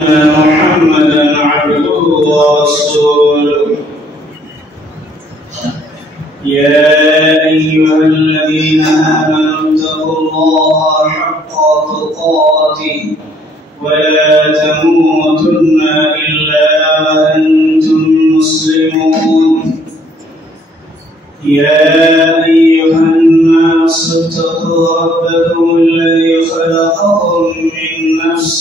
محمدا عبده ورسوله. يا أيها الذين آمنوا اتقوا الله حق تقاته ولا تموتن إلا وأنتم مسلمون. يا أيها الناس اتقوا ربكم الذي خلقكم من نفس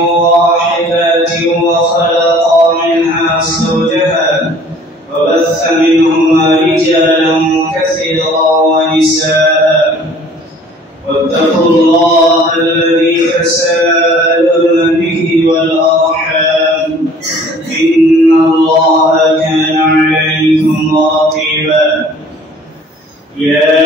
واحدة وخلق منها زوجها وبث منهما رجالا كثيرا ونساء واتقوا الله الذي تساءلون به والأرحام إن الله كان عليكم رقيبا. يا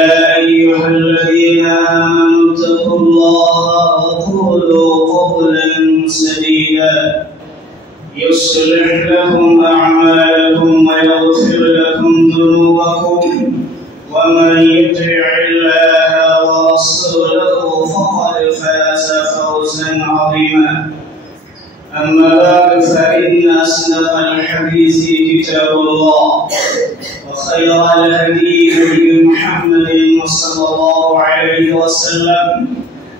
أيها الذين آمنوا اتقوا الله وقولوا قولا سديدا يصلح لكم أعمالكم ويغفر لكم ذنوبكم ومن يطع الله ورسوله فقد فاز فوزا عظيما. أما بعد فإن أصدق الحديث كتاب الله وخير الهدي هدي محمد صلى الله عليه وسلم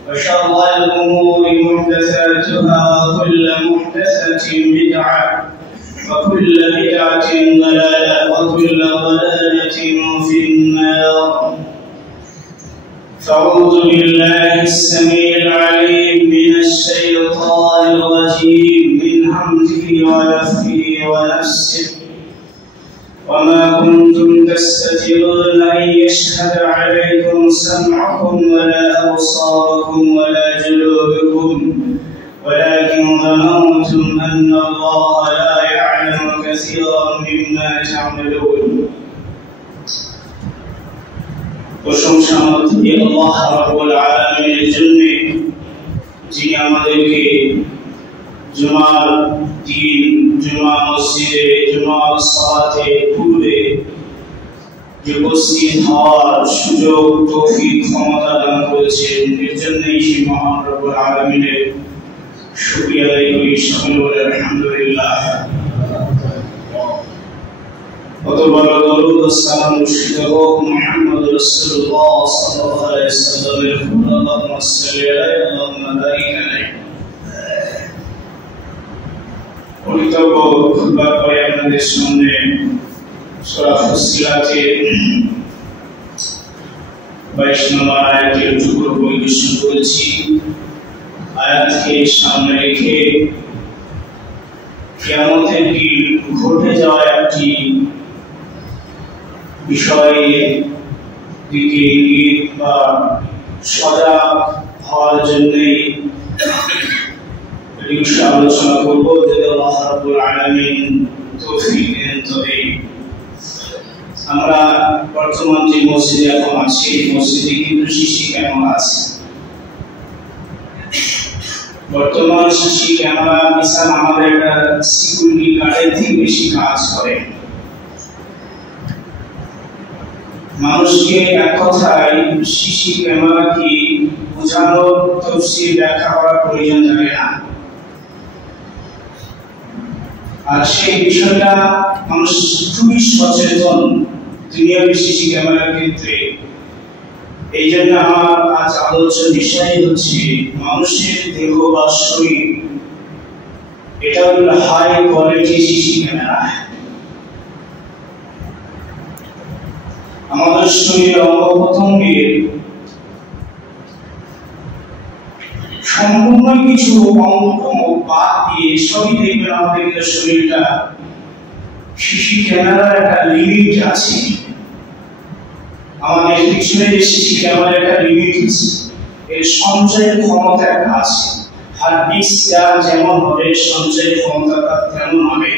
وشر الأمور محدثاتها وكل محدثة بدعة وكل بدعة ضلالة وكل ضلالة في النار. فأعوذ بالله السميع العليم من الشيطان الرجيم من همزه ونفخه ونفسه. وما كنتم تستترون أن يشهد عليكم سمعكم ولا أبصاركم ولا جلودكم ولكن ظننتم أن الله لا يعلم كثيرا مما تعملون. প্রশংসা আল্লাহ রাব্বুল আলামিনের জন্য, যিনি আমাদেরকে জুমার দিন জুমা মসজিদে জুমার সালাতে পূর্বে উপস্থিত হওয়ার সুযোগ তৌফিক ক্ষমতা দান করেছেন। এর জন্যই সেই মহান রব্বুল আলামিনের শুকরিয়া আদায় করি। সকলে বলে আলহামদুলিল্লাহ। অতঃপর দরুদ ও সালাম বর্ষিত হোক মুহাম্মদ রাসূলুল্লাহ সাল্লাল্লাহু আলাইহি ওয়াসাল্লামের উপর। আল্লাহুম্মা সাল্লি আলাইহি ওয়া আল্লাহুম্মা বারিক আলাইহি। পবিত্র খুতবার পরে আপনাদের সামনে সূরা ফুসিলাতের 22 নম্বর আয়াতের টুকরো পরিবেশন করেছি। আয়াতকে সামনে রেখে কিয়ামতের দিন ঘটে যাওয়া একটি বিষয়ের দিকে ইঙ্গিত বা সজাগ হওয়ার জন্যই আলোচনা করবো। যদি আল্লাহ রাব্বুল আলামিন তৌফিক দেন তবে। আমরা বর্তমান যে মসজিদে এখন আছি, মসজিদে কিন্তু সিসি ক্যামেরা আছে। বর্তমান সিসি ক্যামেরা বিশাল আমাদের একটা সিকিউরিটি গার্ডের থেকে বেশি কাজ করে। মানুষকে এক কথায় সিসি ক্যামেরা কি বোঝানোর তফসিল ব্যাখ্যা করার প্রয়োজন যাবে না। আর সেই বিষয়টা মানুষ খুবই সচেতন দুনিয়াবি সিসি ক্যামেরার ক্ষেত্রে। এই জন্য আমার আজ আলোচ্য বিষয় হচ্ছে মানুষের দেহ বা শরীর। এটা হল হাই কোয়ালিটি সিসি ক্যামেরা। আমাদের শরীরের অঙ্গ প্রত্যঙ্গের সম্পূর্ণ কিছু অঙ্গ বাদ দিয়ে সবই দেখবেন আমাদের শরীরটা সিসি ক্যামেরার একটা লিমিট আছে। আমাদের পিছনে যে সিসি ক্যামেরার একটা লিমিট আছে, এর সঞ্চয়ের ক্ষমতা একটা আছে। হার্ড ডিস্ক যেমন হবে সঞ্চয়ের ক্ষমতাটা তেমন হবে।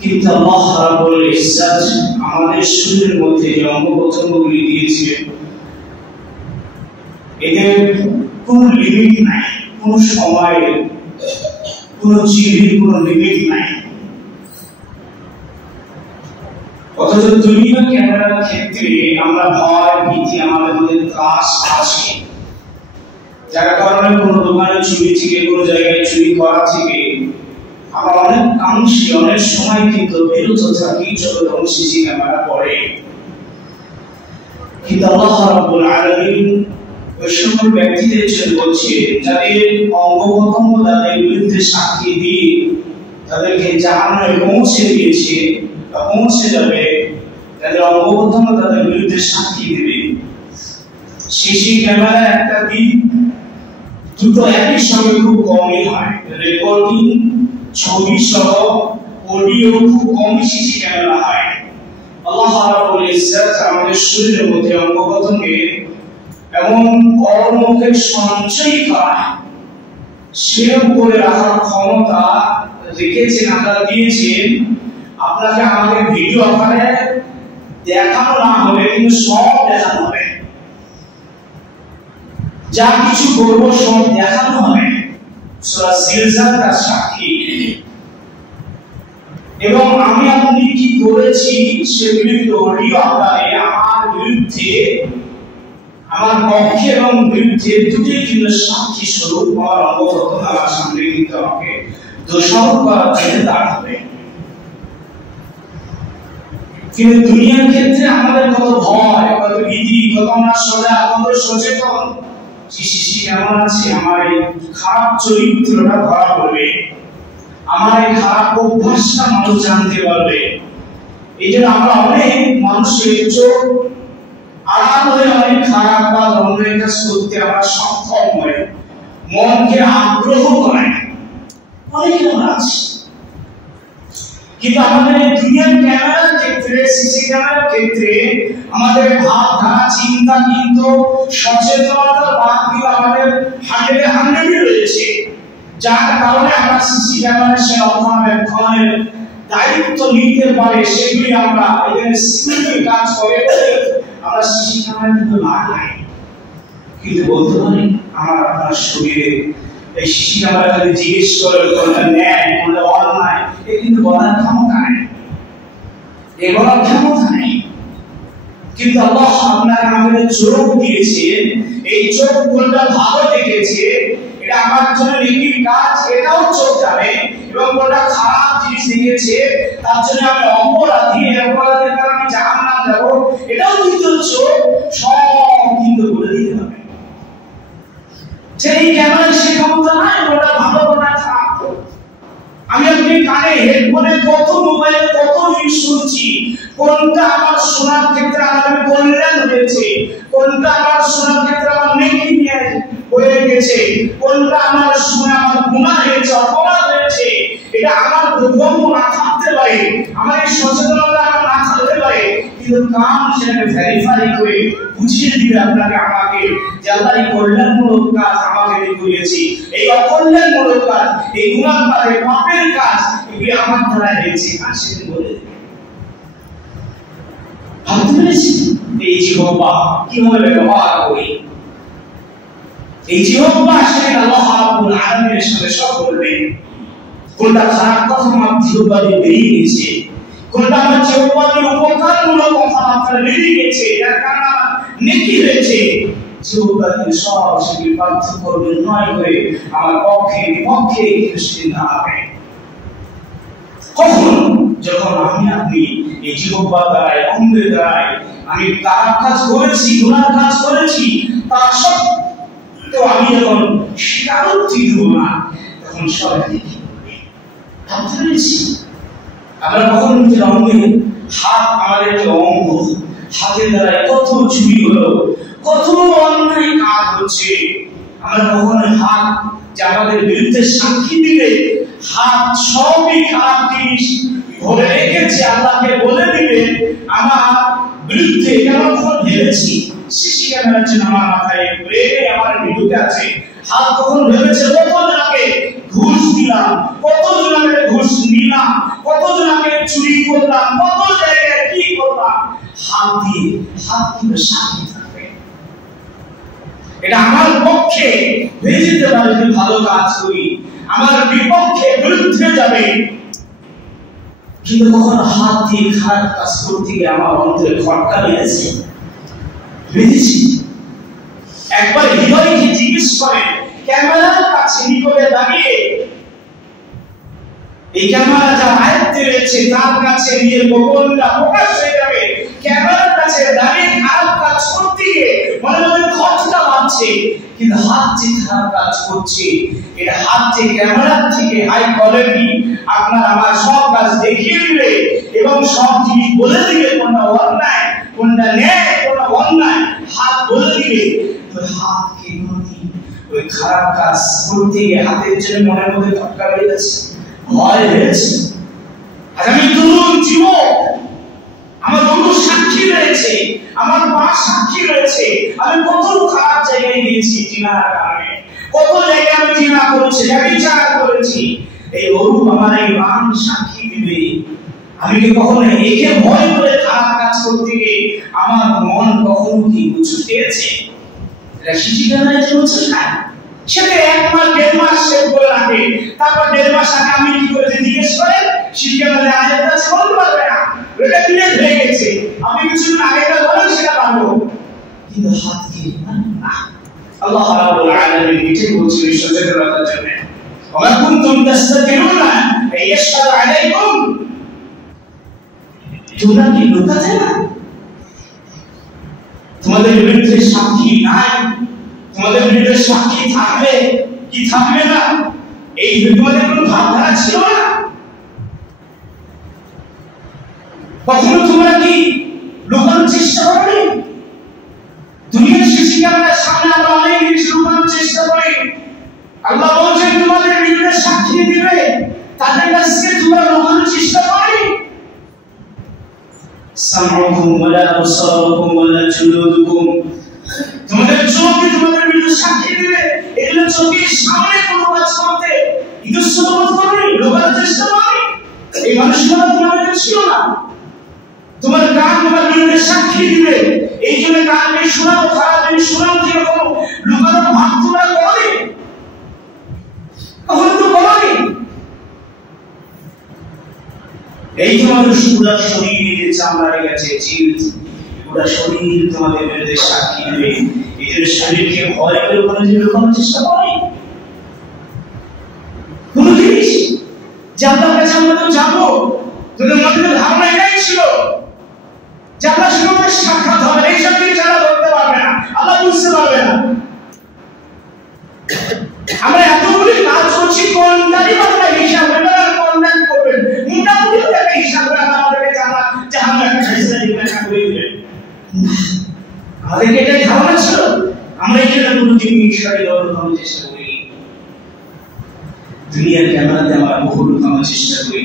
কিন্তু আল্লাহ রাব্বুল ইজ্জত আমাদের শরীরের মধ্যে যে অঙ্গ প্রত্যঙ্গগুলি দিয়েছিলেন, এদের কোন লিমিট নাই, কোন সময়ের কোন জিবির কোন লিমিট নাই। অথচ দুনিয়া ক্যামেরার ক্ষেত্রে আমরা ভয় ভীতি আমাদের মধ্যে ত্রাস আছে। যার কারণে কোনো দোকানে চুরি থেকে কোনো জায়গায় চুরি করা থেকে আমরা অনেক সময় কিন্তু বিরত থাকি যখন সিসি ক্যামেরা পড়ে। কিন্তু আল্লাহ রাব্বুল আলামিন ওই সকল ব্যক্তিদের জন্য বলছে যাদের অঙ্গপ্রত্যঙ্গ তাদের বিরুদ্ধে সাক্ষী দিয়ে তাদেরকে জাহান্নামে পৌঁছে দিয়েছে বা পৌঁছে যাবে, তাদের অঙ্গপ্রত্যঙ্গ তাদের বিরুদ্ধে সাক্ষী দেবে। সিসি ক্যামেরা একটা দিক দুটো একই সঙ্গে খুব কমই হয়, রেকর্ডিং ছবি সহ অডিও খুব কমই সিসি ক্যামেরা হয়। আল্লাহ রাব্বুল ইজ্জত আমাদের শরীরের মধ্যে অঙ্গপ্রত্যঙ্গে এমন কর্মকে সঞ্চয় করা, সেভ করে রাখার ক্ষমতা রেখেছেন, আল্লাহ দিয়েছেন। আপনাকে আমাকে ভিডিও আকারে দেখানো না হবে, কিন্তু সব দেখানো হবে, যা কিছু করবো সব দেখানো হবে। সূরা জিলজাল তার সাক্ষী। এবং আমি আপনি কি করেছি সেগুলি অডিও আকারে আমার বিরুদ্ধে, আমার পক্ষে এবং বিরুদ্ধে দুটোই কিন্তু সাক্ষী স্বরূপ আমার অঙ্গপ্রত্যঙ্গ আমার সামনে কিন্তু আমাকে দোষারোপ করার জন্য দাঁড়াবে। কিন্তু দুনিয়ার ক্ষেত্রে আমাদের কত ভয়, কত ভীতি, কত আমরা সজাগ, কত সচেতন। সিসি কেমন আছে, আমার এই খারাপ চরিত্রটা ধরা পড়বে, আমার এই খারাপ অভ্যাসটা মানুষ জানতে পারবে। এই জন্য আমরা অনেক মানুষের চোখ আড়াল হয়ে অনেক খারাপ বা অন্যায় কাজ করতে আমরা সক্ষম হই, মনকে আগ্রহ করাই অনেকে আমরা আছি। কিন্তু আমাদের এই দুনিয়ার ক্যামেরার ক্ষেত্রে, সিসি ক্যামেরার ক্ষেত্রে আমাদের ভাবধারা চিন্তা কিন্তু সচেতনতার বাদ দিয়ে আমাদের 100 রয়েছে, যার কারণে আমরা সিসি ক্যামেরার সে রক্ষণাবেক্ষণের দায়িত্ব নিতে পারে। সেগুলি আমরা এখানে সিকিউরিটি কাজ করে আমরা সিসি ক্যামেরা কিন্তু লাগাই, কিন্তু বলতে পারি আমার আপনার শরীরে এই সিসি ক্যামেরা যদি জিজ্ঞেস করে কোনটা ন্যায় কোনটা অন্যায়, এ কিন্তু বলার ক্ষমতা নেই, এ বলার ক্ষমতা নেই। কিন্তু আল্লাহ আপনাকে আমাদের চোখ দিয়েছেন, এই চোখ কোনটা ভালো দেখেছে এটা আমার জন্য নেকির কাজ, এটাও চোখ যাবে, এবং কোনটা খারাপ জিনিস দেখেছে তার জন্য আমি অপরাধী, অপরাধের কারণে জাহান্নাম যাব, এটাও কিন্তু চোখ সব কিন্তু বলে দিতে হবে। সেই ক্যামেরা সে ক্ষমতা নাই কোনটা ভালো কোনটা খারাপ। আমি আপনি কানে হেডফোনে কত মোবাইলে কত জিনিস শুনছি, কোনটা আমার শোনার ক্ষেত্রে আমার কল্যাণ হয়েছে, কোনটা আমার শোনার ক্ষেত্রে আমার নেকি নিয়ে হয়ে গেছে, কোনটা আমার শুনে আমার গুনাহ হয়েছে, অপরাধ হয়েছে, এটা আমার বোধগম্য না থাকতে পারে, আমার এই সচেতনতা আমার না থাকতে পারে, কিন্তু কাম সেটাকে ভেরিফাই করে বুঝিয়ে দিবে আপনাকে আমাকে যে আল্লাহ এই কল্যাণমূলক কাজ আমাকে করিয়েছি, এই অকল্যাণমূলক কাজ, এই গুনাহ কাজ, এই পাপের কাজ এগুলি আমার দ্বারা হয়েছে, আর সেটা বলে দেবে। ভাবতে পেরেছি এই জিহ্বা কিভাবে ব্যবহার করি, এই জিহ্বা সেটা আল্লাহ রাব্বুল আলামিনের সাথে সব বলবে। কোনটা খারাপ কথা আমার জিহ্বা দিয়ে বেরিয়ে গেছে, কোনটা আমার জিহ্বা দিয়ে উপকারমূলক কথা আপনার বেরিয়ে গেছে, যার কারণে আমার নেকি হয়েছে, জিহ্বা দিয়ে সব সেগুলি পার্থক্য করবে নয় করে আমার পক্ষে বিপক্ষে সেদিন দাঁড়াবে। কখন যখন আমি আপনি এই জিহ্বা দ্বারাই অঙ্গের দ্বারাই আমি খারাপ কাজ করেছি, গুনাহ কাজ করেছি, তার সত্ত্বেও আমি যখন স্বীকারোক্তি দেব না, তখন সবাই কি করবে ভাবতে পেরেছি। আমরা কখন নিজের অঙ্গে হাত, আমাদের যে অঙ্গ, হাতের দ্বারাই কত চুরি হলো, কত অন্যায় কাজ হচ্ছে, আমরা কখন হাত যে আমাদের বিরুদ্ধে সাক্ষী দিবে, হাত সবই খারাপ জিনিস ধরে রেখেছে, আল্লাহকে বলে দিবে আমার বিরুদ্ধে, কেমন কখন ভেবেছি সিসি ক্যামেরার জন্য আমার মাথায় ব্রেনে আমার ভিডিওতে আছে, হাত কখন ভেবেছে কতজনকে ঘুষ দিলাম, কতজনকে ঘুষ নিলাম, কতজনকে চুরি করলাম, কত জায়গায় কি করলাম, হাত দিয়ে হাত কিন্তু সাক্ষী থাকবে। এটা আমার পক্ষে হয়ে যেতে পারে যদি ভালো কাজ করি, আমার বিপক্ষে বিরুদ্ধে যাবে, কিন্তু কখনো হাত দিয়ে খারাপ কাজ করতে গিয়ে আমার অন্তরে খটকা লেগেছে, বুঝেছি। একবার হৃদয়কে জিজ্ঞেস করেন, ক্যামেরার কাছে নিকটে দাঁড়িয়ে এই ক্যামেরা যা আয়ত্তে রয়েছে তার কাছে নিজের গোপনটা প্রকাশ হয়ে যাবে। ক্যামেরার কাছে দাঁড়িয়ে খারাপ কাজ করতে গিয়ে মনে মনে খরচটা বাড়ছে, কিন্তু হাত যে খারাপ কাজ করছে, এটা হাত যে ক্যামেরার থেকে হাই কোয়ালিটি আপনার আমার সব কাজ দেখিয়ে দিবে এবং সব জিনিস বলে দিবে, কোনটা অন্যায় কোনটা ন্যায় কোনটা অন্যায় হাত বলে দিবে। তো হাতকে কোনদিন ওই খারাপ কাজ করতে গিয়ে হাতের জন্য মনের মধ্যে খটকা বেড়েছে, ভয় হয়েছে। আর আমি তরুণ যুবক, আমার বন্ধু সাক্ষী রয়েছে, আমার মা সাক্ষী রয়েছে, আমি কত খারাপ জায়গায় গিয়েছি জিনার কারণে, কত জায়গায় আমি জিনা করেছি, ব্যভিচার করেছি। এই অরূপ আমার এই মান সাক্ষী দিবে। আমি কি কখনো একে ভয় করে খারাপ কাজ করতে গিয়ে আমার মন কখনো কি উঁচু পেয়েছে? এটা শিশিকানায় যে উঁচু খায় সেটা 1 মাস 1.5 মাস সে করে রাখে, তারপর 1.5 মাস আগে আমি কি করেছি জিজ্ঞেস করে শিশিকানায় আয়াত আছে বলতে পারবে না, এটা ডিলেট হয়ে গেছে। আপনি কিছু আগেটা বলেন সেটা পারবো, কিন্তু হাত দিয়ে না। আল্লাহ রাব্বুল আলামিন এটাই বলছেন সচেতনতার জন্য, ওয়া কুনতুম তাস্তাতিরুনা আইয়াশহাদু আলাইকুম, তোমরা কি লুকাতে না? তোমাদের বিরুদ্ধে সাক্ষী নাই, তোমাদের বিরুদ্ধে সাক্ষী থাকবে কি থাকবে না, এই তোমাদের কোনো ভাবনা ছিল না? কখনো তোমরা কি লুকানোর চেষ্টা করবে? দুনিয়ার শিশি ক্যামেরার সামনে আমরা অনেক জিনিস লুকানোর চেষ্টা করি। আল্লাহ বলছেন তোমাদের বিরুদ্ধে সাক্ষী দিবে, তাদের কাছ থেকে তোমরা লুকানোর চেষ্টা করবে। সামউকুম ওয়ালা আবসারুকুম ওয়ালা জুলুদুকুম, তোমাদের চোখে তোমাদের বিরুদ্ধে সাক্ষী দিবে। এগুলো চোখের সামনে কোনো কাজ করতে ইতস্তত বোধ করবে, লুকানোর চেষ্টা করবে। এই মানুষগুলো তোমাদের ছিল না। তোমার কান তোমার বিরুদ্ধে সাক্ষী দিবে, এই জন্য কানকে শোনাও, খারাপ জিনিস শোনাও, যেরকম লুকানো ভাব তোমরা করবে, কখনো তো করবে। এই তোমাদের পুরো শরীরে চামড়া গেছে, জিলদ পুরো শরীর তোমাদের বিরুদ্ধে সাক্ষী দিবে। এই জন্য শরীরকে ভয় করে কোনো জিনিস লুকানোর চেষ্টা করে কোন জিনিস যে আল্লাহর কাছে আমরা তো যাবো, তোদের মধ্যে ধারণা এটাই ছিল যে আল্লাহর সঙ্গে সাক্ষাৎ হবে, এইসব জিনিস আল্লাহ বলতে পারবে না, আল্লাহ বুঝতে পারবে না। আমরা এতগুলি কাজ করছি, কোনটারই আমরা হিসাব কোনটাই করবেন, মোটামুটি একটা হিসাব করে আমাদেরকে জাহান্নামে একটা ফেসলা দিবেন না করে দিবেন। আমাদেরকে এটাই ধারণা ছিল, আমরা এখানে কোনো জিনিস লুকানোর চেষ্টা করি। দুনিয়ার ক্যামেরাতে আমরা বহু লুকানোর চেষ্টা করি,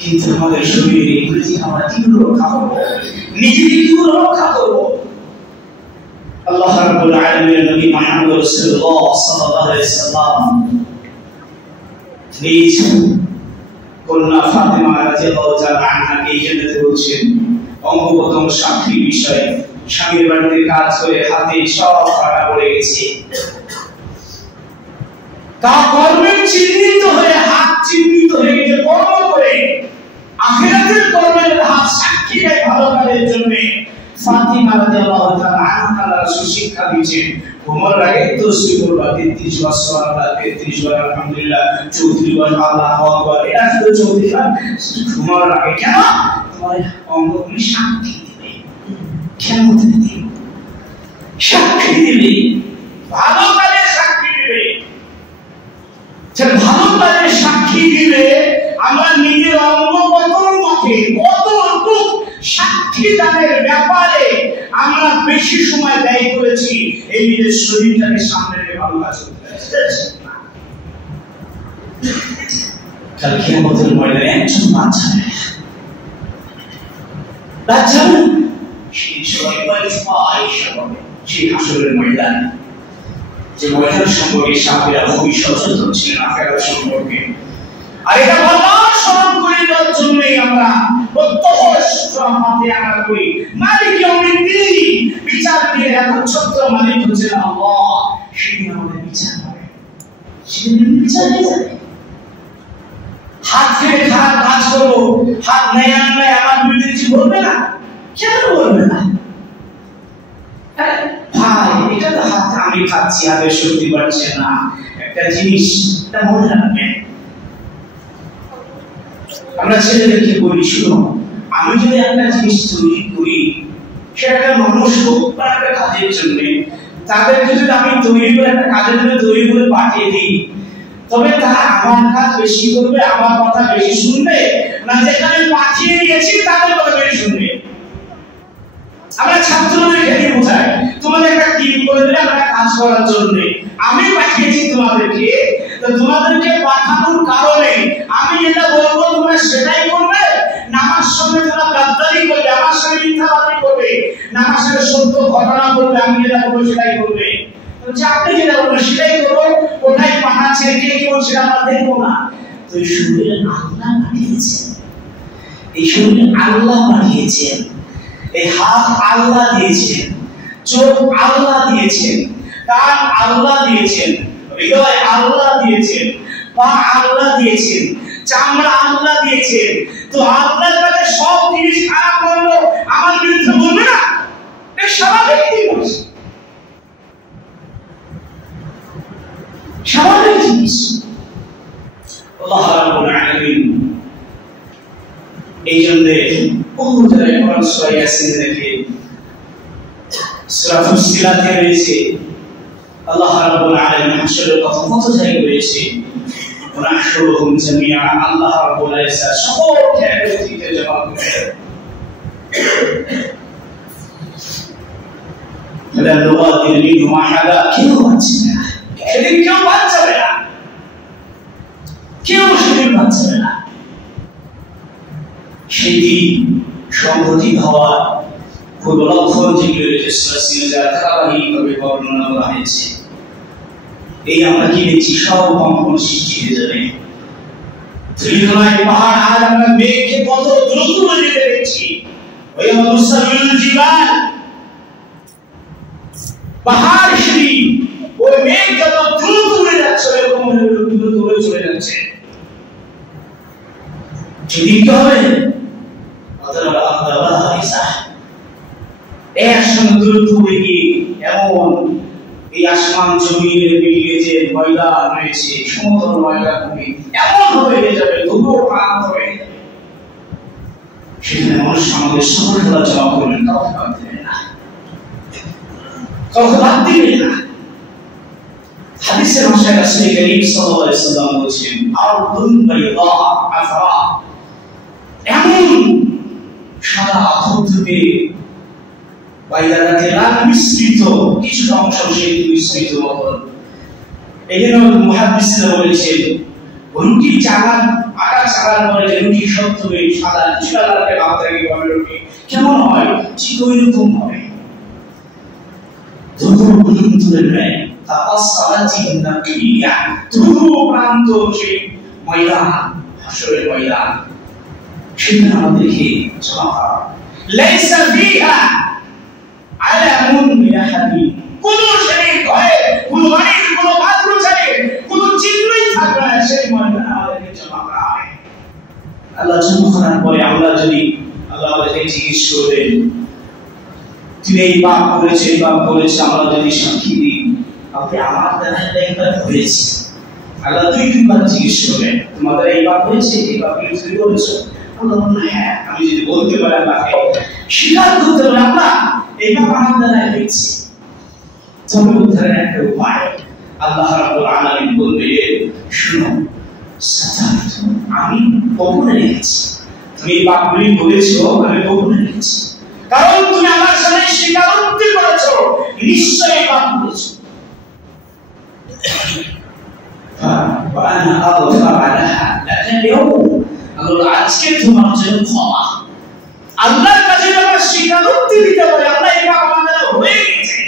কিন্তু আমাদের শরীরে এগুলি থেকে আমরা কিভাবে রক্ষা করবো, নিজেকে কিভাবে রক্ষা করবো? আল্লাহ রাব্বুল আলামিনের নবী মুহাম্মদ রাসূলুল্লাহ সাল্লাল্লাহু আলাইহি ওয়াসাল্লাম নিজ কন্যা ফাতেমা রাদিয়াল্লাহু তাআলা আনহাকে জান্নাতে বলছেন, অঙ্গপ্রত্যঙ্গ সাক্ষী বিষয়ে স্বামীর বাড়িতে কাজ করে হাতে সব কাটা পড়ে গেছে, তা কর্মের চিহ্নিত হয়ে হাত চিহ্নিত হয়ে গেছে, কর্ম করে আখিরাতের কর্মের হাত সাক্ষী দেয় ভালো কাজের জন্য। ফাতিমা রাদিয়াল্লাহু তাআলা আনহা রাসূল শিক্ষা দিয়েছেন, ঘুমানোর আগে তাসবিহ পড়বা 33 বার সুবহানাল্লাহ, 33 বার আলহামদুলিল্লাহ, 34 বার আল্লাহু আকবার, এটা শুধু 34 বার ঘুমানোর আগে। কেন? তোমার অঙ্গগুলি সাক্ষী দিবে, কেমন দিবে? সাক্ষী দিবে, ভালো কাজের সাক্ষী দিবে। যে ভালো কাজের সাক্ষী দিলে আমরা নিজের অঙ্গ প্রত্যঙ্গকে কতটুকু সাক্ষী দানের ব্যাপারে আমরা বেশি সময় ব্যয় করেছি এই নিজের শরীরটাকে সামনে রেখে ভালো কাজ করতে। কাল কিয়ামতের ময়দানে একজন বাচ্চা সেই সময় সেই হাসরের ময়দানে, যে ময়দান সম্পর্কে সাহাবীরা খুবই সচেতন ছিলেন আখিরাত সম্পর্কে। আর এটা আল্লাহ স্মরণ করে দেওয়ার জন্যই আমরা প্রত্যহ হাতে আমরা করি মালিক ইয়াউমিদ্দিন, বিচার দিয়ে একচ্ছত্র মালিক হচ্ছেন আল্লাহ। সেদিন আমাদের বিচার হবে, সেদিন বিচার হয়ে যাবে। হাত থেকে খারাপ কাজ করবো, হাত নেই আনলে আমার বিরুদ্ধে কিছু বলবে না, কেন বলবে না? ভাই এটা তো হাত আমি খাচ্ছি, হাতে শক্তি পাচ্ছে না। একটা জিনিস এটা মনে রাখবেন, আমরা ছেলেদেরকে বলি, শুনো, আমি যদি একটা জিনিস তৈরি করি, সেটা মানুষ হোক বা একটা কাজের জন্য, তাদেরকে যদি আমি তৈরি করে একটা কাজের জন্য তৈরি করে পাঠিয়ে দিই, তবে তারা আমার কাজ বেশি করবে, আমার কথা বেশি শুনবে, না যেখানে পাঠিয়ে দিয়েছি তাদের কথা বেশি শুনবে? আমরা ছাত্রদেরকে বোঝাই, তোমাদের একটা টিম করে দিলে আমরা কাজ করার জন্য, আমি পাঠিয়েছি তোমাদেরকে, তো তোমাদেরকে পাঠানোর কারণে আমি যেটা বলবো তোমরা সেটাই করবে, না আমার সঙ্গে তোমরা গাদ্দারি করবে, আমার সঙ্গে মিথ্যাবাদী করবে, না আমার সঙ্গে সত্য ঘটনা বলবে, আমি যেটা বলবো সেটাই করবে? আপনি যেটা বলবেন সেটাই করবো, কোথায় পাঠাচ্ছে কে কি বলছে আমরা দেখবো না। তো এই শরীর আল্লাহ পাঠিয়েছেন, এই শরীর আল্লাহ পাঠিয়েছেন, এই হাত আল্লাহ দিয়েছেন, চোখ আল্লাহ দিয়েছেন, কান আল্লাহ দিয়েছেন, হৃদয় আল্লাহ দিয়েছেন, পা আল্লাহ দিয়েছেন, চামড়া আল্লাহ দিয়েছেন। তো আল্লাহর কাছে সব জিনিস খারাপ করলো, আমার বিরুদ্ধে বলবে না? এটা স্বাভাবিক জিনিস, স্বাভাবিক জিনিস। আল্লাহ রাব্বুল আলামিন এই জন্য বহু জায়গায় কোরআন সূরা ইয়াসিন থেকে সূরা ফুসসিলাতে রয়েছে, আল্লাহ রাব্বুল আলামিন হাসরের কথা কত জায়গায় রয়েছে, ওনাহশুরুহুম জামিআ, আল্লাহ রাব্বুল আলামিন সকলকে একত্রিত জমা করবেন। ফালা নুগাদিরু মিনহুম আহাদা, কেউ বাঁচবে না, সেদিন কেউ বাঁচবে না, কেউ সেদিন বাঁচবে না। সেদিন সংঘটিত হওয়ার খুব লক্ষণ যেগুলো রয়েছে ধারাবাহিকভাবে বর্ণনা করা হয়েছে। এই আমরা কি দেখছি, সব কম্পন সৃষ্টি হয়ে যাবে। পাহাড় আর আমরা মেঘকে কত দ্রুত যেতে দেখছি, ওই মুসাবিল জিবাল, পাহাড় শ্রী ওই মেঘ যত দ্রুত উড়ে যাচ্ছে এরকম দ্রুত উড়ে চলে যাচ্ছে। সেদিন কি হবে? একসঙ্গে দ্রুত উড়ে গিয়ে এমন এই আসমান জমিনের মিলিয়ে যে ময়লা রয়েছে, সমতল ময়লা ভূমি এমন হয়ে যাবে, ধুলো প্রান্ত হয়ে যাবে। সেখানে মানুষ আমাদের সকল জমা করবেন, কাউকে বাদ দেবে না, কাউকে বাদ দিবে না। হাদিসের ভাষায় রাসূল করিম সাল্লাল্লাহু আলাইহি ওয়াসাল্লাম বলেছেন, আরদুন বাইদা আফরা, এমন সাদা থুথুতে বাইদাতে লাল মিশ্রিত কিছুটা অংশ সেই মিশ্রিত মতন। এই জন্য মুহাদ্দিসরা বলেছেন, রুটি চালান, আটা চালান পরে যে রুটি শক্ত হয়ে সাদা কিছুটা লালকে ভাব থাকে, রুটি কেমন হয় ঠিক ওই রকম হবে। ধুলো প্রান্তরে নেয় তাপাসালাতি নাকিয়া, ধুলো প্রান্ত সেই ময়দান, হাসরের ময়দান, সেখানে আমাদেরকে জমা করা। লাইসা ফিহা আলামুন মিনাহাদি, কোন শরীর ভয়ে, কোন বাড়ির কোন পাত্র চাই, কোন চিহ্নই থাকবে না, সেই ময়দানে আমাদেরকে জমা করা হয়। আল্লাহ জমা করার পরে আমরা যদি আল্লাহ আমাদেরকে জিজ্ঞেস করবেন, তুমি এই পাপ করেছে, এই পাপ করেছে, আমরা যদি সাক্ষী দিই, আপনি আমার দ্বারা একবার হয়েছে, আল্লাহ দুই তিনবার জিজ্ঞেস করবেন, তোমাদের এই পাপ হয়েছে, এই পাপ তুমি করেছো? আল্লাহ বললেন হ্যাঁ। আমি যদি বলতে পারি, আল্লাহকে স্বীকার করতে পারি আল্লাহ এই পাপ আমার দ্বারা হয়েছে, তবে উদ্ধারের একটা উপায় আল্লাহ রাব্বুল আলামিন বলবেন, শুনো, আমি গোপনে রেখেছি, তুমি এই পাপগুলি করেছো, আমি গোপনে রেখেছি, কারণ তুমি আমার সামনে স্বীকারোক্তি করেছো, নিশ্চয়ই পাপ করেছো। وأنا أغفر لها لك اليوم, আল্লাহ আজকে তোমার জন্য ক্ষমা। আল্লাহর কাছে আমরা স্বীকারোক্তি দিতে পারি, আল্লাহ এই পাপ আমাদের হয়ে গেছে,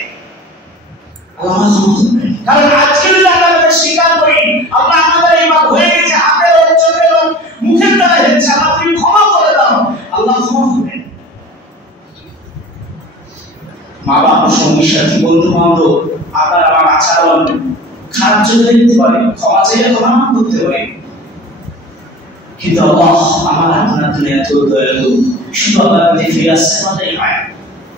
আল্লাহ করবেন। কারণ আজকে যদি আমরা স্বীকার করি আল্লাহ আমাদের এই পাপ হয়ে গেছে, হাতের চোখের মুখের দ্বারা হয়েছে, আল্লাহ তুমি ক্ষমা করে দাও, আল্লাহ ক্ষমা করবেন। মা বাবা, সঙ্গী সাথী, বন্ধু বান্ধব, আপনার আমার আচরণ খারাপ চলে যেতে পারে, ক্ষমা চাইলে ক্ষমা করতে পারে, কিন্তু আল্লাহ আমার আপনার দুনিয়া তো দয়ালু, শুধু আল্লাহর কাছে ফিরে আসতে পারলেই হয়।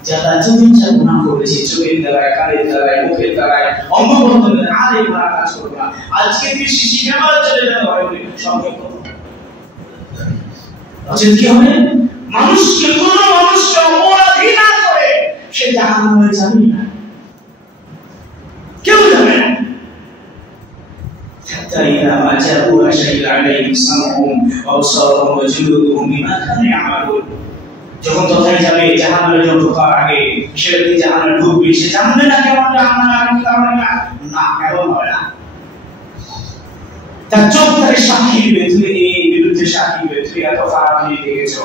যারা চোখের যা গুনাহ করেছে, চোখের দ্বারায়, কানের দ্বারায়, মুখের দ্বারায়, অঙ্গপ্রত্যঙ্গের দ্বারায়, আর এই গুনাহ কাজ করবে না। আজকে তুই শিশি ক্যামেরা চলে যেতে পারবে সঙ্গে কি হবে? মানুষকে কোনো মানুষকে অপরাধী না করে সে জাহান্নামে যাবে না, কেউ যাবে না। حتى إذا ما جاءوها شهد عليهم سمعهم وأبصارهم وجلودهم بما كانوا يعملون। যখন তথায় যাবে জাহান্নামে ঢোকার আগে সে ব্যক্তি জাহান্নামে ঢুকবে, সে জানবে না কেমন জাহান্নাম কারণে না এমন হয় না। তার চোখ তাকে সাক্ষী দিবে, তুমি এই বিরুদ্ধে সাক্ষী দিবে, তুমি এত খারাপ জিনিস দেখেছো,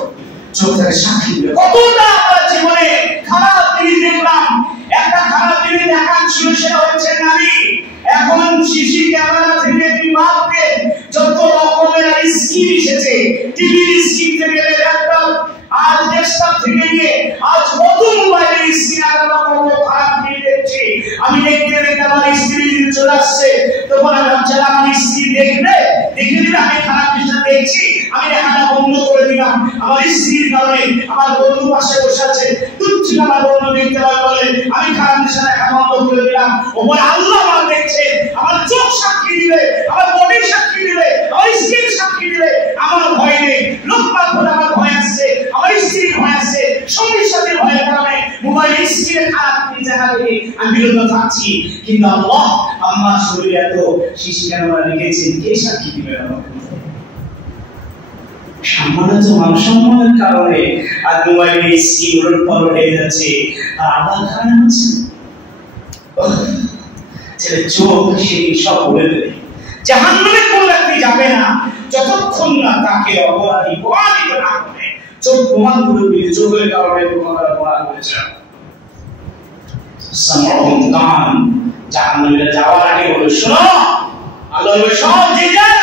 চোখ তাকে সাক্ষী দিবে। কতটা আমার জীবনে খারাপ জিনিস দেখলাম, একটা খারাপ জিনিস দেখার ছিল সেটা হচ্ছে নারী। এখন সিসি ক্যামেরা থেকে বিভাগে যত রকমের স্কিম এসেছে, টিভির স্কিম থেকে ল্যাপটপ, আজ ডেস্কটপ থেকে নিয়ে আজ কত মোবাইলের স্ক্রিন আর কত খারাপ জিনিস দেখছি। আমি দেখতে দেখতে আমার স্ত্রী চলে আসছে, তখন আমি ভাবছি আমার স্ত্রী দেখবে, দেখে দিলে আমি খারাপ জিনিস দেখছি, আমি দেখাটা বন্ধ করে দিলাম। আমার স্ত্রীর কারণে আমার বন্ধু পাশে বসে আছে, তুচ্ছ আমার বন্ধু দেখতে পাবে বলে আমি খারাপ জিনিস দেখা বন্ধ করে দিলাম। ওপরে আল্লাহ আমার দেখছে, আমার চোখ সাক্ষী দিবে, আমার বডি সাক্ষী দিবে, আমার স্কিন সাক্ষী দিবে। আমার ভয় নেই, লোকমান বলে আমার ভয় আসছে, আমার স্ত্রীর ভয় আসছে, সঙ্গীর সাথে ভয়ের কারণে মোবাইল স্ক্রিনে খারাপ জিনিস দেখা দেখে আমি বিরত থাকছি। কিন্তু আল্লাহ আমার শরীরে এত সিসি ক্যামেরা রেখেছেন, কে সাক্ষী দিবে? সামান্য মানুষ সম্মানের কারণে আর মোবাইলে স্ক্রিন ওর পর হয়ে যাচ্ছে, আর আল্লাহ খারাপ হচ্ছে ছেলে চোখ সেই সব বলে দেবে। জাহান্নামে কোন ব্যক্তি যাবে না যতক্ষণ না তাকে অপরাধী প্রমাণিত না করে। চোখ প্রমাণ করবে, চোখের কারণে তোমার অপরাধ হয়েছে। সামরুন কান, জাহান্নামে যাওয়ার আগে বলে শোনো, আল্লাহ সব যে যার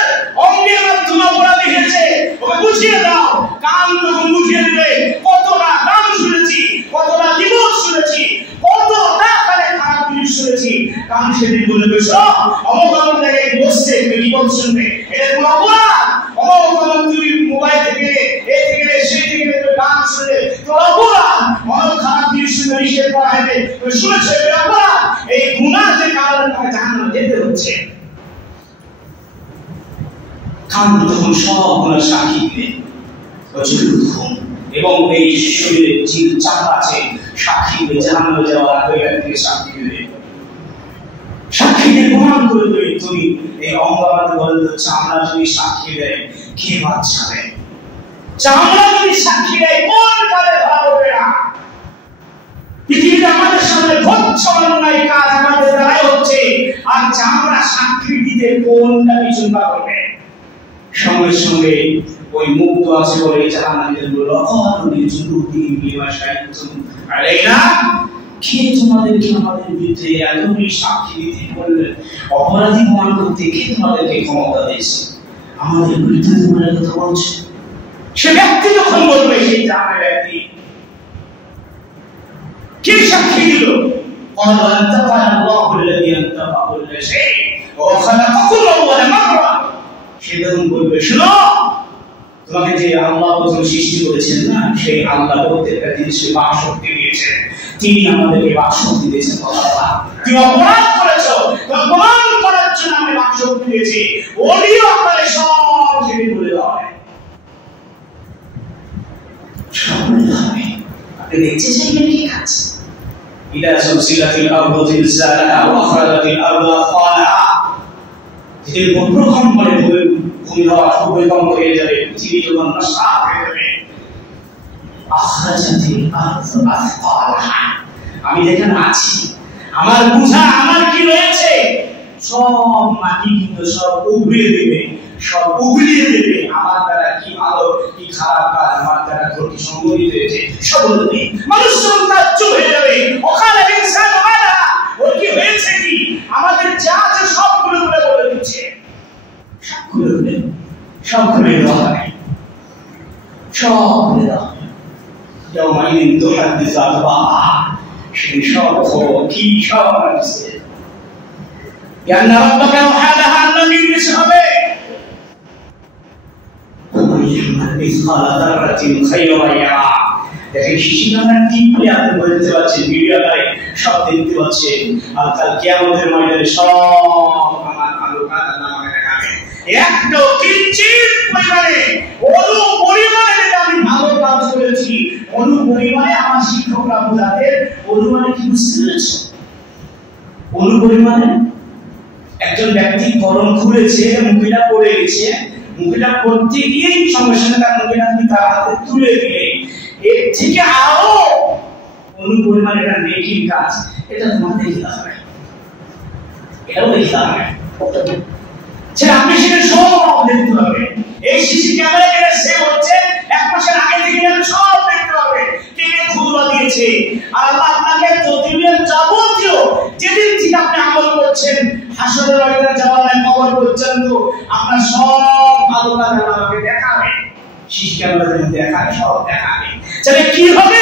অঙ্গের মাধ্যমে অপরাধী হয়েছে ওকে বুঝিয়ে দাও। কান তখন বুঝিয়ে দিবে, কতটা গান শুনেছি, কতটা দিবস শুনেছি, কতটা কানে খারাপ জিনিস শুনেছি। কান সেদিন বলবে শোনো, অমুক অমুক জায়গায় বসছে, তুমি কি বল শুনবে, এটা কোনো অপরাধ। অমুক অমুক তুমি মোবাইল থেকে এই থেকে সেই থেকে গান শুনলে তোমার অপরাধ। অমুক খারাপ জিনিস শুনে নিষেধ করা হয়েছে, তুমি শুনেছো, এটা অপরাধ। এই গুনাহের কারণে তাকে জাহান্নামে যেতে হচ্ছে। কান তখন সব গুনার সাক্ষী দিবে, এবং এই শরীরে যে চাকা আছে সাক্ষী দিবে, জাহান্নামে যাওয়ার আগে ব্যক্তিকে সাক্ষী দিবে। সাক্ষী দিয়ে প্রমাণ করে দেবে তুমি এই অঙ্গবাদে বলে চামড়া যদি সাক্ষী দেয় কে বাঁচাবে? চামড়া যদি সাক্ষী দেয় কোন কালে ভালো হবে না? পৃথিবীতে আমাদের সামনে ভৎসমান অন্যায় কাজ আমাদের দ্বারাই হচ্ছে, আর চামড়া সাক্ষী দিতে কোনটা পিছনটা করবে? সঙ্গে সঙ্গে ওই মুক্ত আছে বলে জাহান্নামীদের বলল অকারণে জুলুদি বিমা শাহিদতুম আলাইনা, কে তোমাদেরকে আমাদের বিরুদ্ধে এতগুলি সাক্ষী দিতে বললেন, অপরাধী প্রমাণ করতে কে তোমাদেরকে ক্ষমতা দিয়েছে? আমাদের বিরুদ্ধে তোমরা কথা বলছো। সে ব্যক্তি যখন বলবে, সেই জাহান্নামী ব্যক্তি কে সাক্ষী দিল? قال أنطقنا الله الذي أنطق كل شيء وخلقكم أول مرة। সে তখন বলবে শোনো, তোমাকে যে আল্লাহ প্রথম সৃষ্টি করেছেন না, সেই আল্লাহ প্রত্যেকটা জিনিসকে বাক শক্তি দিয়েছেন, তিনি আমাদেরকে বাক শক্তি দিয়েছেন। তুমি অপরাধ করেছো, তোমার প্রমাণ করার জন্য আমি বাক শক্তি দিয়েছি। ওলিও আপনাদের সব সেদিন বলে দেওয়া হয়, সব বলে দেওয়া হবে। আপনি দেখছেন সেখানে কি খাচ্ছে? ইদা সুলসিলাতিল আরদু জিলজালাহা ওয়া আখরাজাতিল আরদু আথকালাহা, যেদিন ভূমিকম্প করে ভূমিকম্প হয়ে যাবে, পৃথিবী যখন নস্বাত হয়ে যাবে। আখরাজাতিল আরদু আথকালাহা, আমি যেখানে আছি, আমার বুঝা আমার কি রয়েছে, সব মাটি কিন্তু সব উগড়িয়ে দেবে, সব উগড়িয়ে দেবে। আমার দ্বারা কি ভালো কি খারাপ কাজ আমার দ্বারা ঘটি সংঘটিত হয়েছে সব বলবে। মানুষ সন্তান চুপ হয়ে যাবে, ওখানে ইনসান মারা ওর কি হয়েছে কি, আমাদের যা আছে সব গুলো বলে দিচ্ছে, সব খুলে দেওয়া হয়, সব খুলে দেওয়া হয়। ইয়াউমাইদিন তুহাদ্দিসু আখবারাহা, সেই সব খবর কি সব আছে। ইয়ান্না রাব্বাকা ওয়াহাদাহা, আল্লাহ নির্দেশ হবে। মিসকাল যাররাতিন খায়রান ইয়ারা, দেখেন সিসি ক্যামেরা টিপলে আপনি বলতে পারছেন, ভিডিও আকারে সব দেখতে পাচ্ছেন, আর কাল কিয়ামতের ময়দানে সব আমার আলো কাজ আমাকে দেখাবে। একটা কিঞ্চিত পরিমাণে পরিমাণে আমি ভালো কাজ করেছি, পরিমাণে আমার শিক্ষকরা বোঝাতে পরিমাণে কি বুঝতে পেরেছে? পরিমাণে একজন ব্যক্তি কলম খুলেছে, মুখিটা পড়ে গেছে, মুখিটা পড়তে গিয়েই সঙ্গে সঙ্গে তার মুখিটা তার হাতে তুলে দিলে এর থেকে আরো পরিমাণে একটা নেকির কাজ, এটা তোমার দেখতে হবে, এটাও দেখতে হবে। আপনি সেটা সব দেখতে হবে। এই সিসি ক্যামেরা যেটা সেভ হচ্ছে 1 মাসের আগে থেকে সব দেখতে হবে কে কে খুদবা দিয়েছে। আর আল্লাহ আপনাকে প্রতিদিন যাবতীয় যেদিন থেকে আপনি আমল করছেন হাসরের ময়দানে যাওয়ার আগে কবর পর্যন্ত আপনার সব ভালো কাজ আমাকে দেখাবে, সিসি ক্যামেরার মধ্যে দেখাবে, সব দেখাবে। তাহলে কি হবে?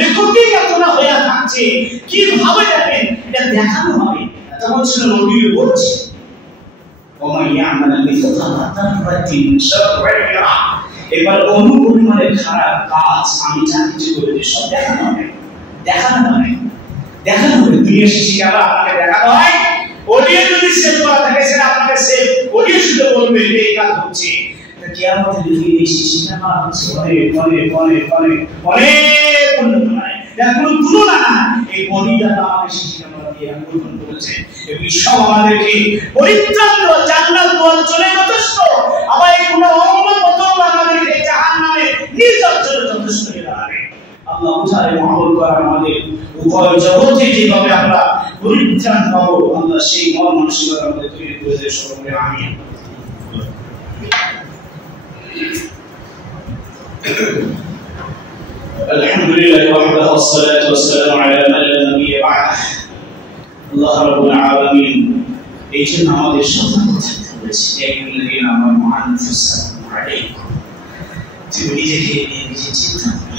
রেকর্ডিং এতটা হয়ে থাকছে, কিভাবে দেখেন এটা দেখানো হবে। তখন ছিল নবী বলছে এবার অনুপরিমাণে খারাপ কাজ আমি যা কিছু করেছি সব দেখানো হবে, দেখানো হবে, দেখানো হবে। দুনিয়া সিসি ক্যামেরা আপনাকে দেখানো হয়, অডিও যদি সেভ করা থাকে সেটা আপনাকে সেভ অডিও শুধু বলবে এই কাজ হচ্ছে। কিয়ামতের দিনে এই সিসি ক্যামেরা হচ্ছে অনেক উন্নত হয়, যার কোনো তুলনা না। এই বডিটা আমাকে সিসি ক্যামেরা দিয়ে গঠন করেছে, এই বিশ্ব আমাদেরকে পরিত্রাণ দেওয়া, জান্নাত দেওয়ার জন্য যথেষ্ট। আবার এই কোনো অঙ্গ প্রত্যঙ্গ আমাদেরকে জাহান্নামে নির্যাতনের জন্য যথেষ্ট হয়ে দাঁড়াবে। আল্লাহ বুঝারে আমল করা আমাদের উভয় জগতে যেভাবে আমরা পরিত্রাণ পাবো, আল্লাহ সেই মন মানসিকতা আমাদের তৈরি করে দেয়। সকলে আমিন। আলহামদুলিল্লাহ ওয়াহদাহু ওয়াসসালাতু ওয়াসসালামু আলা মান লা নাবিয়্যা বা'দাহ। আল্লাহ রাব্বুল আলামিন এই জন্য আমাদের সতর্ক থাকতে বলেছে, ইয়া আইয়ুহাল্লাযীনা আমানু আনফুসাকুম আলাইকুম, তুমি নিজেকে নিজে চিন্তা করো।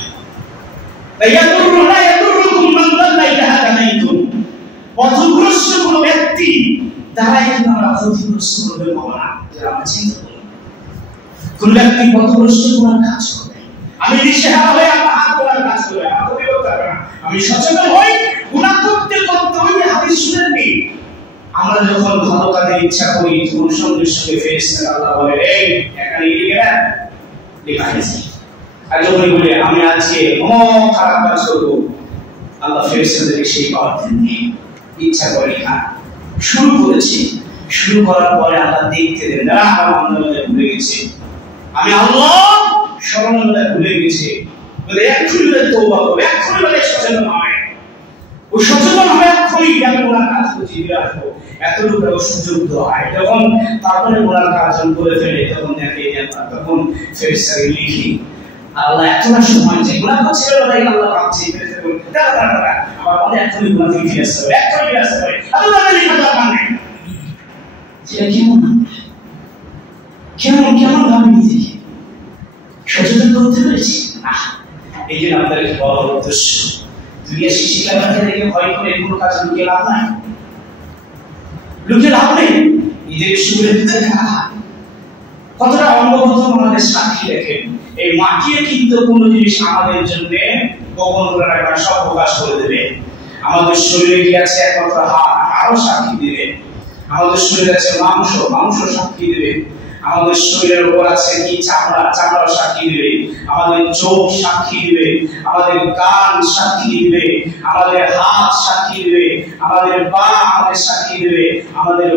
লা ইয়াদুরুকুম মান দাল্লা ইযা হাদাইতুম, পথভ্রষ্ট কোনো ব্যক্তি তারাই কিন্তু আমরা ক্ষতিগ্রস্ত করবে না, যারা আমরা চিন্তা করি। কোন ব্যক্তি পথভ্রষ্ট কোনো কাজ করে, আমি দিশেহারা হয়ে আমার হাত ধরার কাজ করে আমি সচেতন হই, গুনাহ করতে করতে ওই হাদিস শুনেননি, আমরা যখন ভালো কাজের ইচ্ছা করি তখন সঙ্গে সঙ্গে ফেরেশতারা আল্লাহ বলে এই এখানে লিখে গেলেন, লেখা আছে। আর যখন বলে আমি আজকে খারাপ কাজ করবো, আল্লাহ ফেরেশতাদেরকে সেই পাওয়ার দেননি, ইচ্ছা করে লেখা শুরু করেছি। শুরু করার পরে আল্লাহ দেখতে দেন না, আমার বান্দা ভুলে গেছে, আমি আল্লাহ স্মরণতা ভুলে গেছে, বলে এক্ষুনি তওবা করবে, এক্ষুনি বলে সচেতন হবে, ও সচেতন হবে, এক্ষুনি আমি ওনার কাজ করছি ফিরে আসবো, এতটুকু সুযোগ দেওয়া হয়। যখন তারপরে ওনার কাজ করে ফেলে তখন দেখে তখন ফেরেশতাকে লিখি আল্লাহ এতটা সময় যে গুনাহ করছিল তাই আল্লাহ ভাবছে ফেরেশতা বলে দাঁড়া আমার মনে এক্ষুনি গুনাহ থেকে ফিরে আসতে হবে, এক্ষুনি ফিরে আসতে হবে, আল্লাহ লিখা দরকার নেই। সেটা কেমন ভাবে নিজেকে সচেতন করতে পেরেছি। এই জন্য আপনাদের বড় উদ্দেশ্য, দুনিয়া সিসি ক্যামেরা থেকে ভয় করে কোনো কাজ লুকিয়ে লাভ নাই, লুকিয়ে লাভ নেই। নিজেকে সুবিধা দিতে কতটা অঙ্গ প্রত্যঙ্গ আমাদের সাক্ষী রেখে, এই মাটিয়ে কিন্তু কোনো জিনিস আমাদের জন্য গোপন করে রাখা সব প্রকাশ করে দেবে। আমাদের শরীরে কি আছে একমাত্র হাড়ও সাক্ষী দেবে, আমাদের শরীরে আছে মাংস সাক্ষী দেবে, আমাদের শরীরের উপর আছে কি চামড়া সাক্ষী দিবে, আমাদের চোখ সাক্ষী দিবে, আমাদের কান সাক্ষী দিবে, আমাদের হাত সাক্ষী দিবে, আমাদের পা আমাদের সাক্ষী দিবে, আমাদের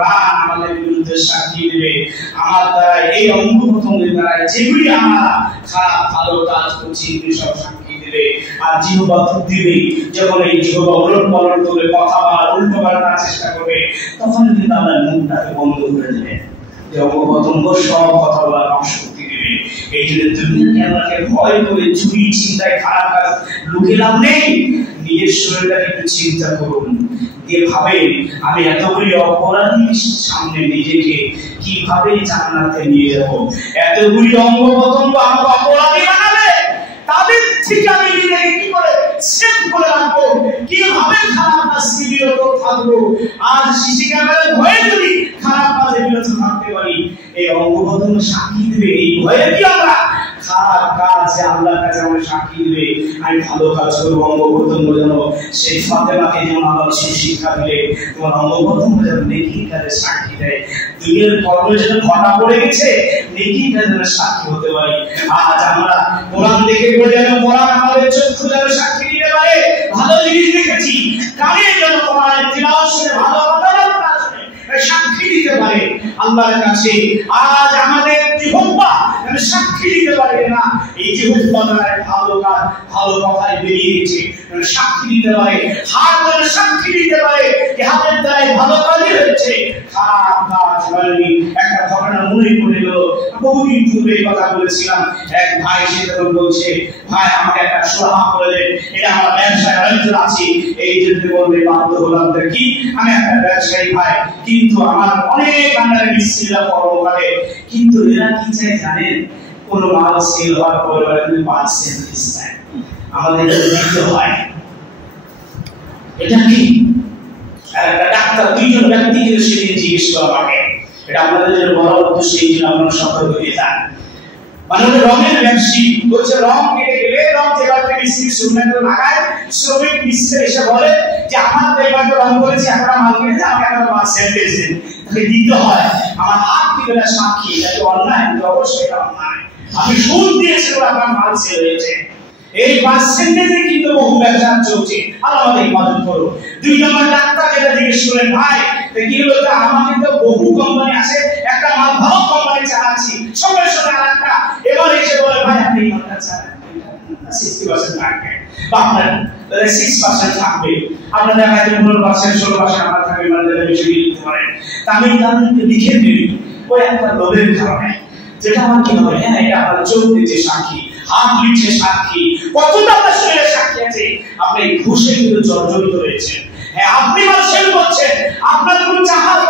রান আমাদের বিরুদ্ধে সাক্ষী দিবে। আমার দ্বারা এই অঙ্গ প্রত্যঙ্গের দ্বারা যেগুলি আমরা খারাপ ভালো কাজ করছি এগুলি সব সাক্ষী দিবে। আর জিহ্বা দিবে, যখন এই জিহ্বা উলট পালট করে কথা বলার উল্টো পাল্টার চেষ্টা করবে তখন কিন্তু আমরা মুখটাকে বন্ধ করে দেবে, অঙ্গপতঙ্গ সব কথা বলার শক্তি দেবে। এই জন্য দুনিয়াকে আমাকে ভয় করে চুরি চিন্তায় খারাপ কাজ লুকে লাভ নেই। নিজের শরীরটাকে একটু চিন্তা করুন, দিয়ে ভাবেন আমি এতগুলি অপরাধীর সামনে নিজেকে কিভাবে জান্নাতে নিয়ে যাব। এতগুলি অঙ্গপতঙ্গ আমাকে অপরাধী বানাবে, তাদের থেকে আমি নিজেকে কি করে সেভ করে রাখবো, কিভাবে খারাপ কাজ থেকে বিরত থাকবো। আজ সিসি ক্যামেরার ভয়ে যদি খারাপ কাজে বিরত থাকতে পারি, এই অঙ্গপতঙ্গ সাক্ষী দেবে, এই ভয়ে কি আমরা খারাপ কাজ যে আল্লাহর কাছে আমার সাক্ষী দিলে আমি ভালো কাজ করবো, অঙ্গ প্রত্যঙ্গ যেন সেই ফাতেমাকে যেমন আল্লাহ শিক্ষা দিলে তোমার অঙ্গ প্রত্যঙ্গ যেন নেকির কাজে সাক্ষী দেয়, দুনিয়ার কর্মে যেন ঘটা পড়ে গেছে নেকির কাজে সাক্ষী হতে পারি। আজ আমরা কোরআন দেখে বলে যেন কোরআন আমাদের চক্ষু যেন সাক্ষী দিতে পারে, ভালো জিনিস দেখেছি, কানে যেন কোরআনের তিলাওয়াত শুনে ভালো কথাবার্তা শুনে সাক্ষী দিতে পারে আল্লাহর কাছে। আজ আমাদের জিহ্বা সাক্ষী দিতে পারে না, এই জিহ্বা দ্বারা ভালো কাজ ভালো কথাই বেরিয়ে গেছে সাক্ষী দিতে পারে, হাত দ্বারা সাক্ষী দিতে পারে যে হাতের দ্বারাই ভালো কাজই হয়েছে, খারাপ কাজ হয়নি। একটা ঘটনা মনে পড়ে গেল, বহুদিন পূর্বে এই কথা বলেছিলাম। এক ভাই সে তখন বলছে, ভাই আমাকে একটা সুরাহা করে দেন, এটা আমার ব্যবসায় অর্জন আছে। এই জন্য বললে বাধ্য হলাম, কি আমি একটা ব্যবসায়ী ভাই, কিন্তু আমার অনেক আন্ডারে মিস্ত্রিরা কর্ম করে, কিন্তু এরা কি চাই জানেন, কোনো মাল সেল হওয়ার পরে পার্সেন্টেজ চায়, আমাদের দিতে হয়। এটা কি একটা ডাক্তার দুইজন ব্যক্তিকে সেদিন জিজ্ঞেস করো আমাকে, এটা আপনাদের জন্য বড় উদ্দেশ্য, সেই জন্য আপনারা সতর্ক হয়ে যান। মানে রঙের ব্যবসায়ী বলছে রং কেটে গেলে রং যেবার থেকে মিস্ত্রি শ্রমিক লাগায়, শ্রমিক মিস্ত্রি এসে বলে যে আমার এবার রং করেছি, একটা মাল কিনেছে, আমাকে একটা পার্সেন্টেজ দিন, তাহলে দিতে হয়। আমার হাত দিবে না সাক্ষী, এটা তো অন্যায়, কিন্তু অবশ্যই এটা অন্যায়। আমি সুদ দিয়েছিলাম, আপনার মাল সেল হয়েছে, এই পার্সেন্টেজে কিন্তু বহু ব্যবসা চলছে। আর আমাদের ইবাদত করো। দুই নম্বর ডাক্তার যেটা জিজ্ঞেস করেন, ভাই কি হলো, আমাকে তো বহু কোম্পানি আছে, একটা মাল ভালো কোম্পানি চালাচ্ছি, সঙ্গে সঙ্গে আর একটা এবার এসে বলে ভাই আপনি এই মালটা চালান, 60% থাকবে বা আপনার 6% থাকবে, আপনার দেখা যায় 15% 16% আমার থাকবে, মানে বেশি দিতে পারেন। তা আমি তাদেরকে লিখে দিই ওই একটা লোভের কারণে, যেটা আমার কি হবে, হ্যাঁ এটা আমার চোখ দিচ্ছে সাক্ষী, হাত দিচ্ছে সাক্ষী, কতটা আপনার শরীরে সাক্ষী আছে, আপনি ঘুষে কিন্তু জর্জরিত হয়েছে। হ্যাঁ আপনি মাল সেল করছেন, আপনার কোনো চাহাত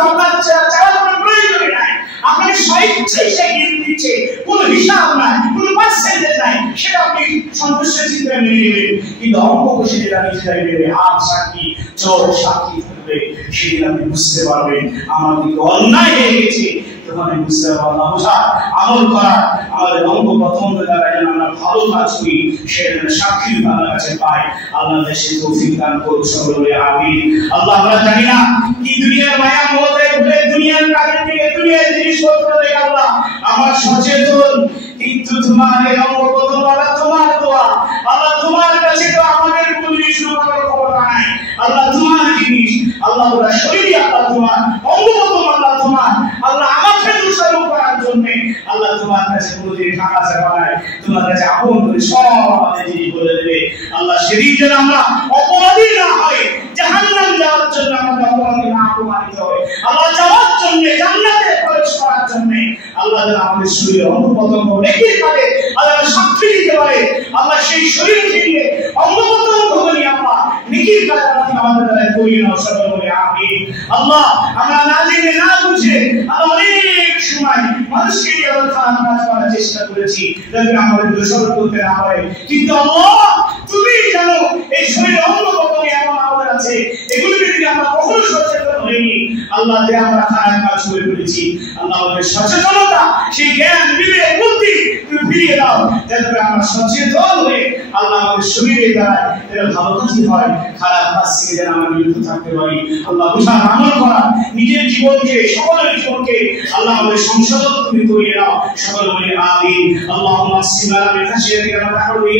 চাওয়ার কোনো প্রয়োজন নাই, আপনাকে স্বেচ্ছায় সে গিফট দিচ্ছে, কোনো হিসাব নাই, কোনো পার্সেন্টেজ নাই, সেটা আপনি সন্তুষ্ট চিন্তায় মেনে নেবেন। কিন্তু অঙ্ক কষে যেটা নিজে নেবে, হাত সাক্ষী চোখ সাক্ষী থাকবে, সেদিন আপনি বুঝতে পারবেন আমার দিকে অন্যায় হয়ে গেছে। তখন বুঝতে পারলাম বোঝা আমল করা আমাদের অঙ্গ প্রত্যঙ্গ দ্বারা যেন আমরা ভালো কাজ করি, সেটা সাক্ষী আল্লাহর কাছে পাই। আল্লাহ দেশে তৌফিক দান করুন, সকলে আমিন। আল্লাহ আমরা জানি না কি দুনিয়ার মায়া মোহে ঘুরে দুনিয়ার কাজের দিকে, দুনিয়ার জিনিসপত্র দেখে আল্লাহ আমার সচেতন, কিন্তু তোমার এই অঙ্গ প্রত্যঙ্গ আল্লাহ তোমার দোয়া, আল্লাহ তোমার কাছে তো আমাদের কোনো জিনিস রূপান্তর খবর নাই, আল্লাহ তোমার জিনিস, আল্লাহ ওরা শরীর আল্লাহ তোমার, অঙ্গ প্রত্যঙ্গ আল্লাহ তোমার, আল্লাহ আমাকে দোষারোপ করার জন্য আল্লাহ তোমার কাছে কোনোদিন টাকা চাওয়া নাই, তোমার কাছে আপন করে সব আমাদের জিনিস বলে দেবে। আল্লাহ সেদিন যেন আমরা অপরাধী না হয়, জাহান্নাম যাওয়ার জন্য আমাদের অপরাধী না প্রমাণিত হয়, আল্লাহ যাওয়ার জন্য জান্নাতে প্রবেশ করার জন্য আল্লাহ যেন আমাদের শরীরে অঙ্গ প্রত্যঙ্গ নেকির কাজে আল্লাহ সাক্ষী দিতে পারে। আল্লাহ সেই শরীর থেকে অঙ্গ প্রত্যঙ্গ নিয়ে আমরা নেকির কাজ আমাদের দ্বারা করিয়ে নাও, সকলে বলে আমিন। আল্লাহ আমরা না জেনে না বুঝে অনেক সময় মানুষকে নিয়ে খারাপ কাজ করার চেষ্টা করেছি, যাতে আমাদের দোষারোপ করতে না পারে, কিন্তু আল্লাহ তুমি জানো এই শরীর অঙ্গ প্রত্যঙ্গ এমন আমাদের আছে, এগুলো যদি আমরা কখনো সচেতন হইনি, আল্লাহ যে আমরা খারাপ কাজ করে ফেলেছি, আল্লাহ আমাদের সচেতনতা, সেই জ্ঞান বিবেক বুদ্ধি তুমি ফিরিয়ে দাও, যাতে আমরা সচেতন হয়ে আল্লাহ আমাদের শরীরে দ্বারা যেন ভালো কাজই হয়, খারাপ কাজ থেকে যেন আমরা বিরত থাকতে পারি। আল্লাহ বুঝার আমল করা, নিজের জীবনকে সকলের জীবনকে আল্লাহ আমাদের সংশোধন তুমি করিয়ে দাও, সকলে বলে আমিন। আল্লাহুম্মা সিমালা বিখাশিয়াতিকা ওয়া তাহরুই